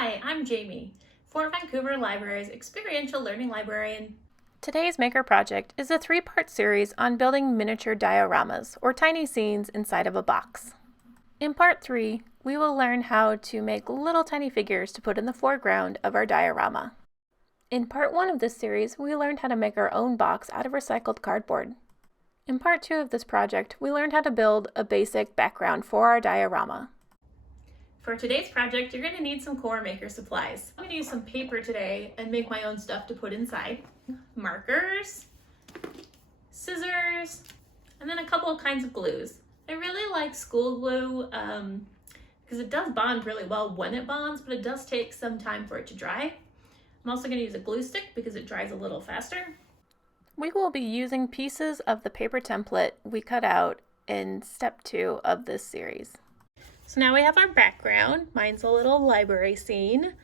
Hi, I'm Jamie, Fort Vancouver Library's experiential learning librarian. Today's Maker project is a three-part series on building miniature dioramas, or tiny scenes inside of a box. In part 3, we will learn how to make little tiny figures to put in the foreground of our diorama. In part 1 of this series, we learned how to make our own box out of recycled cardboard. In part 2 of this project, we learned how to build a basic background for our diorama. For today's project, you're going to need some core maker supplies. I'm going to use some paper today and make my own stuff to put inside. Markers, scissors, and then a couple of kinds of glues. I really like school glue because it does bond really well when it bonds, but it does take some time for it to dry. I'm also going to use a glue stick because it dries a little faster. We will be using pieces of the paper template we cut out in step 2 of this series. So now we have our background. Mine's a little library scene.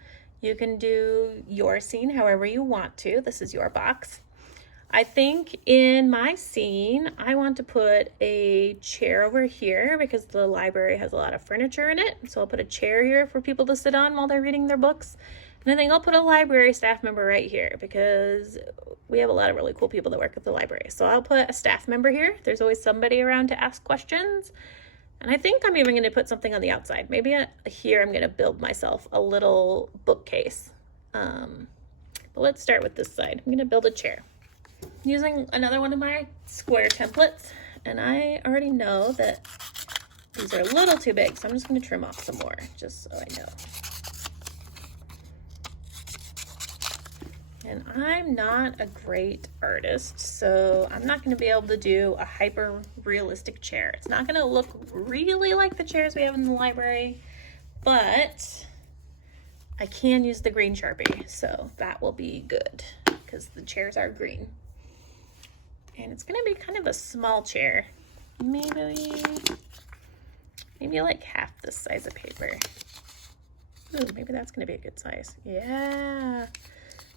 You can do your scene however you want to. This is your box. I think in my scene, I want to put a chair over here because the library has a lot of furniture in it. So I'll put a chair here for people to sit on while they're reading their books. And I think I'll put a library staff member right here because we have a lot of really cool people that work at the library. So I'll put a staff member here. There's always somebody around to ask questions. And I think I'm even going to put something on the outside. Maybe here I'm going to build myself a little bookcase. But let's start with this side. I'm going to build a chair using another one of my square templates. And I already know that these are a little too big, so I'm just going to trim off some more just so I know. And I'm not a great artist, so I'm not going to be able to do a hyper realistic chair. It's not going to look really like the chairs we have in the library, but I can use the green Sharpie, so that will be good because the chairs are green. And it's going to be kind of a small chair, maybe like half this size of paper. Ooh, maybe that's going to be a good size. Yeah.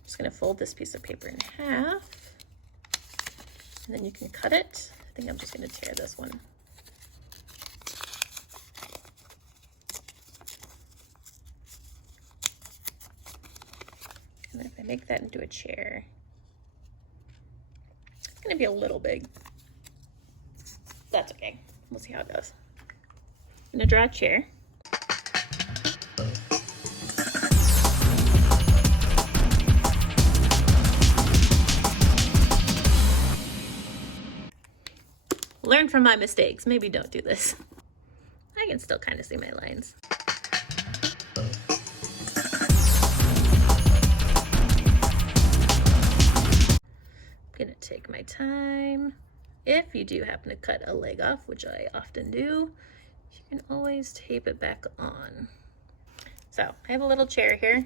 Just going to fold this piece of paper in half, and then you can cut it. I think I'm just going to tear this one. And if I make that into a chair, it's going to be a little big. That's okay. We'll see how it goes. I'm going to draw a chair. Learn from my mistakes. Maybe don't do this. I can still kind of see my lines. I'm gonna take my time. If you do happen to cut a leg off, which I often do, you can always tape it back on. So I have a little chair here.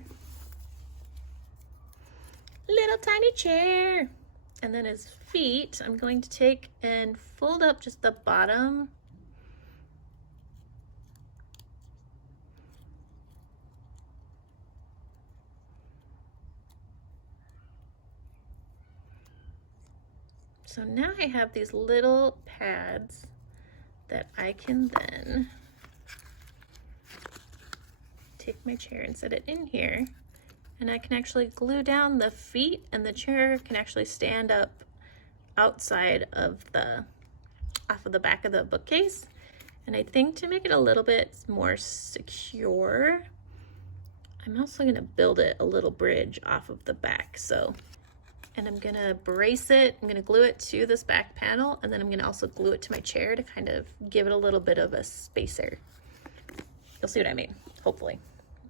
Little tiny chair. And then his feet, I'm going to take and fold up just the bottom. So now I have these little pads that I can then take my chair and set it in here. And I can actually glue down the feet, and the chair can actually stand up outside of off of the back of the bookcase. And I think to make it a little bit more secure, I'm also gonna build it a little bridge off of the back. And I'm gonna brace it, I'm gonna glue it to this back panel, and then I'm gonna also glue it to my chair to kind of give it a little bit of a spacer. You'll see what I mean, hopefully.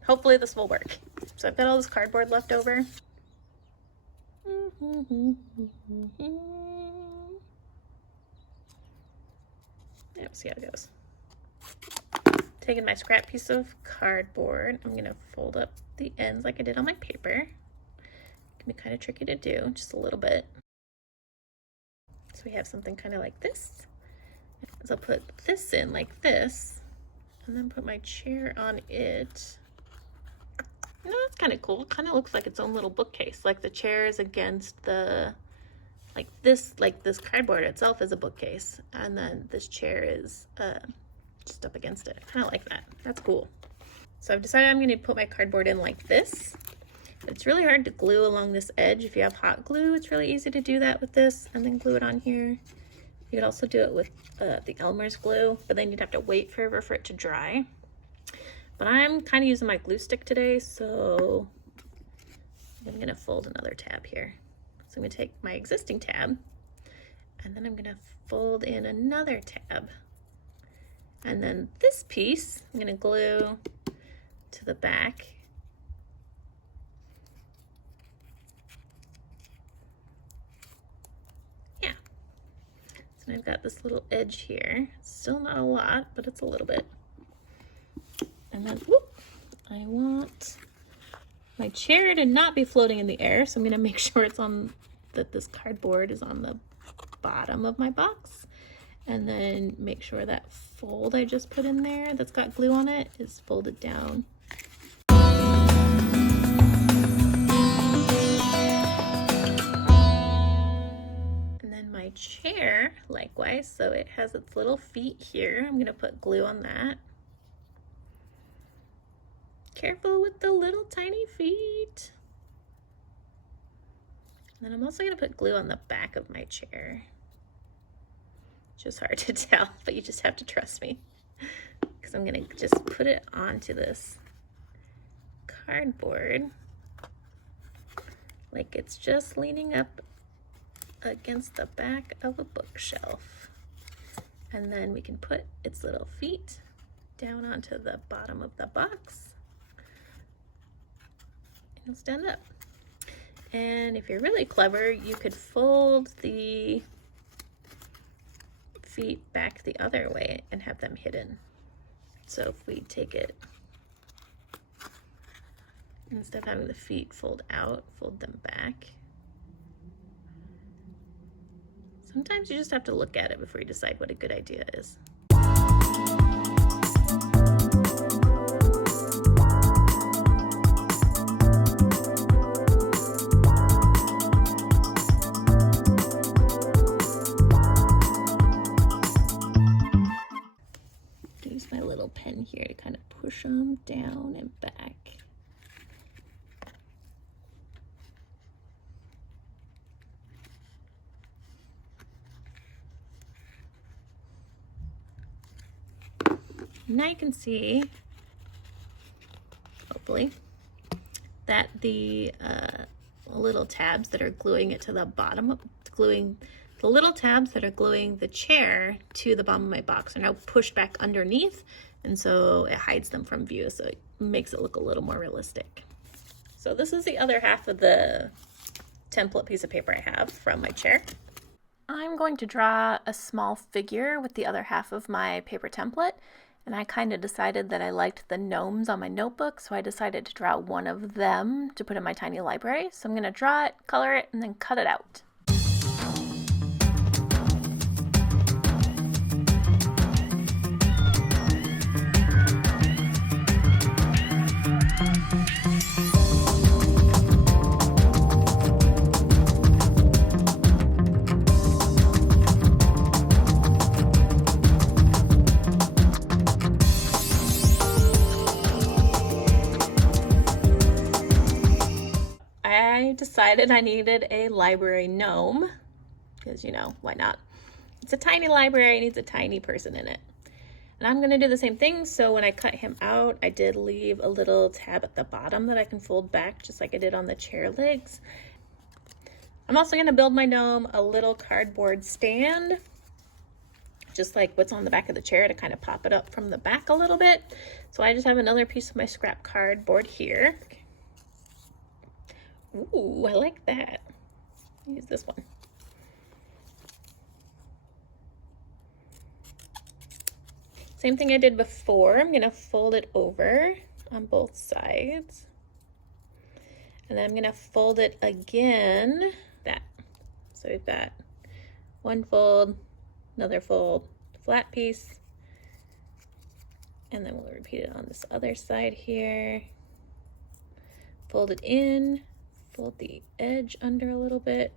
Hopefully this will work. So I've got all this cardboard left over. Yeah, we'll see how it goes. Taking my scrap piece of cardboard, I'm gonna fold up the ends like I did on my paper. It can be kind of tricky to do, just a little bit. So we have something kind of like this. So I'll put this in like this, and then put my chair on it. You know, that's kind of cool. It kind of looks like its own little bookcase. Like the chair is against the, like this cardboard itself is a bookcase. And then this chair is just up against it. I kind of like that. That's cool. So I've decided I'm going to put my cardboard in like this. It's really hard to glue along this edge. If you have hot glue, it's really easy to do that with this and then glue it on here. You could also do it with the Elmer's glue, but then you'd have to wait forever for it to dry. But I'm kind of using my glue stick today, so I'm going to fold another tab here. So I'm going to take my existing tab, and then I'm going to fold in another tab. And then this piece, I'm going to glue to the back. Yeah. So I've got this little edge here. Still not a lot, but it's a little bit. And then, whoop, I want my chair to not be floating in the air, so I'm going to make sure it's on, that this cardboard is on the bottom of my box. And then make sure that fold I just put in there that's got glue on it is folded down. And then my chair, likewise, so it has its little feet here. I'm going to put glue on that. Careful with the little tiny feet. And then I'm also going to put glue on the back of my chair. It's just hard to tell, but you just have to trust me. Because I'm going to just put it onto this cardboard like it's just leaning up against the back of a bookshelf. And then we can put its little feet down onto the bottom of the box. It'll stand up. And if you're really clever, you could fold the feet back the other way and have them hidden. So if we take it, instead of having the feet fold out, fold them back. Sometimes you just have to look at it before you decide what a good idea is. Use my little pen here to kind of push them down and back. Now you can see, hopefully, that the little tabs that are gluing it to the bottom, the little tabs that are gluing the chair to the bottom of my box are now pushed back underneath, and so it hides them from view, so it makes it look a little more realistic. So this is the other half of the template piece of paper I have from my chair. I'm going to draw a small figure with the other half of my paper template, and I kind of decided that I liked the gnomes on my notebook, so I decided to draw one of them to put in my tiny library. So I'm going to draw it, color it, and then cut it out. I decided I needed a library gnome because, you know, why not? It's a tiny library, it needs a tiny person in it. And I'm going to do the same thing. So when I cut him out, I did leave a little tab at the bottom that I can fold back just like I did on the chair legs. I'm also going to build my gnome a little cardboard stand, just like what's on the back of the chair, to kind of pop it up from the back a little bit. So I just have another piece of my scrap cardboard here. Ooh, I like that. Use this one. Same thing I did before. I'm going to fold it over on both sides. And then I'm going to fold it again. That. So we've got one fold, another fold, flat piece. And then we'll repeat it on this other side here. Fold it in. Fold the edge under a little bit,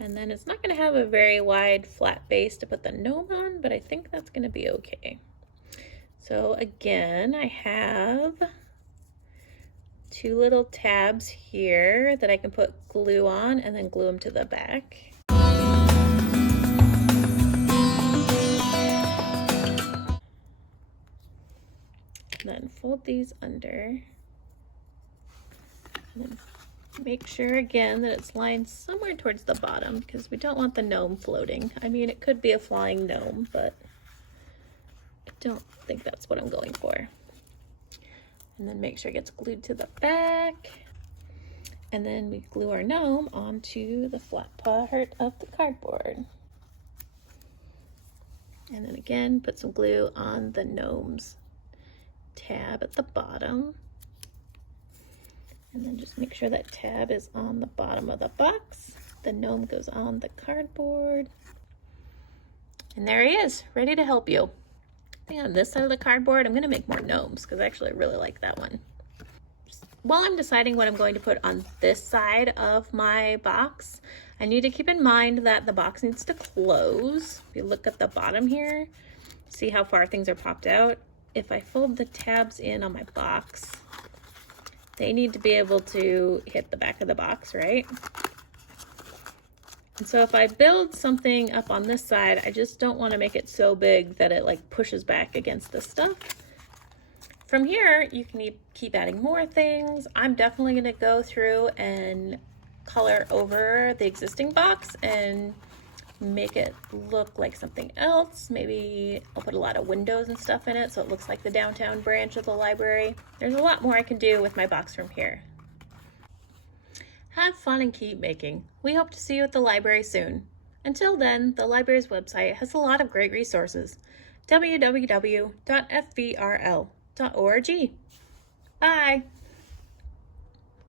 and then it's not going to have a very wide flat base to put the gnome on, but I think that's going to be okay. So again, I have two little tabs here that I can put glue on and then glue them to the back. Then fold these under, and then make sure again that it's lined somewhere towards the bottom because we don't want the gnome floating. I mean, it could be a flying gnome, but I don't think that's what I'm going for. And then make sure it gets glued to the back, and then we glue our gnome onto the flat part of the cardboard. And then again, put some glue on the gnome's tab at the bottom, and then just make sure that tab is on the bottom of the box. The gnome goes on the cardboard, and there he is, ready to help you. I think on this side of the cardboard I'm going to make more gnomes because actually I really like that one. While I'm deciding what I'm going to put on this side of my box, I need to keep in mind that the box needs to close. If you look at the bottom here, see how far things are popped out? If I fold the tabs in on my box, they need to be able to hit the back of the box, right? And so if I build something up on this side, I just don't want to make it so big that it like pushes back against the stuff. From here, you can keep adding more things. I'm definitely going to go through and color over the existing box and make it look like something else. Maybe I'll put a lot of windows and stuff in it so it looks like the downtown branch of the library. There's a lot more I can do with my box from here. Have fun and keep making. We hope to see you at the library soon. Until then, the library's website has a lot of great resources. www.fbrl.org. Bye!